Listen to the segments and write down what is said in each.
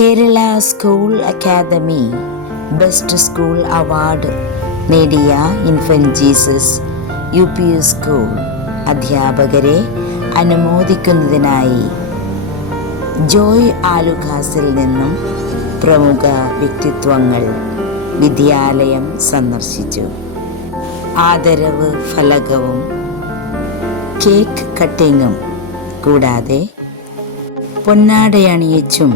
Kerala school academy best school award നേടിയ Infant Jesus UP school അധ്യാപകരെ അനുമോദിക്കുന്നതിനായി ജോയ് ആലുക്കാസിൽ നിന്നും പ്രമുഖ വ്യക്തിത്വങ്ങൾ വിദ്യാലയം സന്ദർശിച്ചു. ആദരവ് ഫലകവും കേക്ക് കട്ടിങ്ങും കൂടാതെ പൊന്നാടയണിയിച്ചും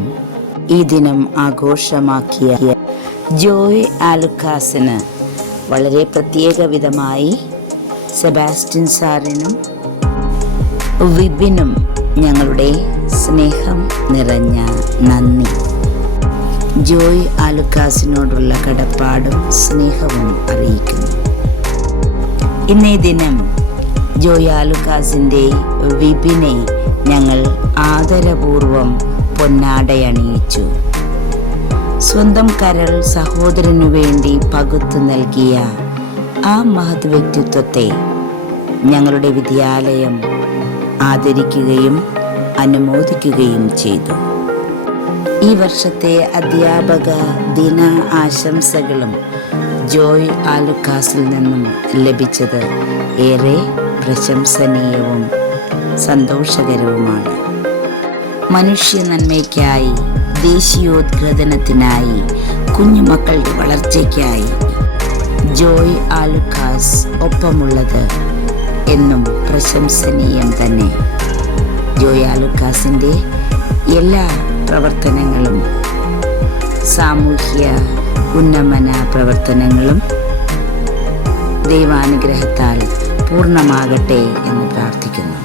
ഈ ദിനം ആഘോഷമാക്കിയ ജോയ് ആലുക്കാസിന് വളരെ പ്രത്യേക വിധമായി സെബാസ്റ്റ്യൻ സാറിനും വിപിനും ഞങ്ങളുടെ സ്നേഹം നിറഞ്ഞ നന്ദി. ജോയ് ആലുക്കാസിനോടുള്ള കടപ്പാടും സ്നേഹവും അറിയിക്കുന്നു. ഇന്നേ ദിനം ജോയ് ആലുക്കാസിൻ്റെ വിപിനെ ഞങ്ങൾ ആദരപൂർവം പൊന്നാടയണിയിച്ചു. സ്വന്തം കരൾ സഹോദരനു വേണ്ടി പകുത്തു നൽകിയ ആ മഹത് വ്യക്തിത്വത്തെ ഞങ്ങളുടെ വിദ്യാലയം ആദരിക്കുകയും അനുമോദിക്കുകയും ചെയ്തു. ഈ വർഷത്തെ അധ്യാപക ദിന ആശംസകളും ജോയ് ആലുക്കാസിൽ നിന്നും ലഭിച്ചത് ഏറെ പ്രശംസനീയവും സന്തോഷകരവുമാണ്. മനുഷ്യ നന്മയ്ക്കായി, ദേശീയോദ്ഗ്രഥനത്തിനായി, കുഞ്ഞുമക്കളുടെ വളർച്ചയ്ക്കായി ജോയ് ആലുക്കാസ് ഒപ്പമുള്ളത് എന്നും പ്രശംസനീയം തന്നെ. ജോയ് ആലുക്കാസിൻ്റെ എല്ലാ പ്രവർത്തനങ്ങളും, സാമൂഹ്യ ഉന്നമന പ്രവർത്തനങ്ങളും ദൈവാനുഗ്രഹത്താൽ പൂർണ്ണമാകട്ടെ എന്ന് പ്രാർത്ഥിക്കുന്നു.